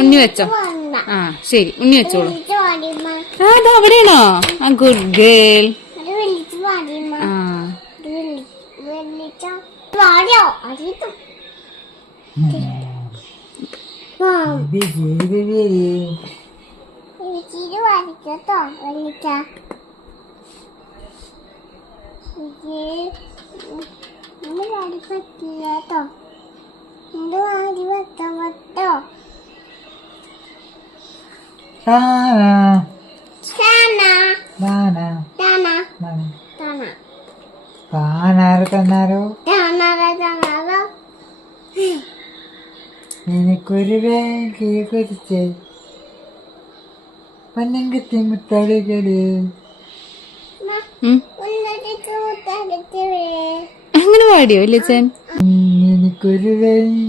ഉണ്ണി വെച്ചോ. ആ ശരി, ഉണ്ണി വെച്ചോളൂ. അത് അവിടെയാണോ? ആ ഗുഡ് ഗേൾ. ആ എനിക്കൊരു വേഗിയെ കുറിച്ച് പന്നങ്കത്തി മുത്തളികള് അങ്ങനെ പാടിയോ ലച്ചൻ? എനിക്കൊരു വേഗി